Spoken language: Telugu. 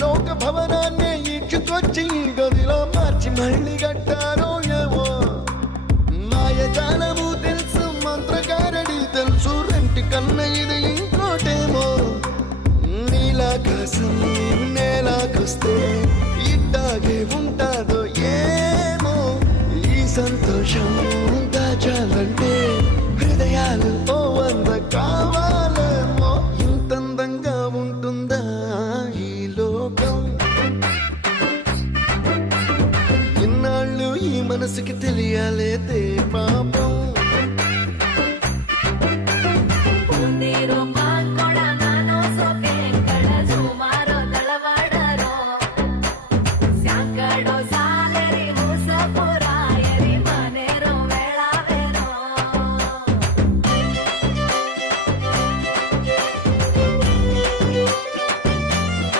లోక భవనాన్ని ఈడ్చుకొచ్చి గదిలో మార్చి మళ్ళీ కట్టారో ఏమో మాయజాలము తెలుసు మంత్రగారడి తెలుసు రెంటి కన్న ఇది ఇంకోటేమో నీలాకాశం నేలాకొస్తే ఇట్టాగే ఉంటాదో ఏమో ఈ సంతోషం దాచాలంటే హృదయాలు ఓ వంద కావాలేమో ఇంతందంగా ఉంటుందా ఈ లోకం ఇన్నాళ్ళు ఈ మనసుకి తెలియాలేదే పాపం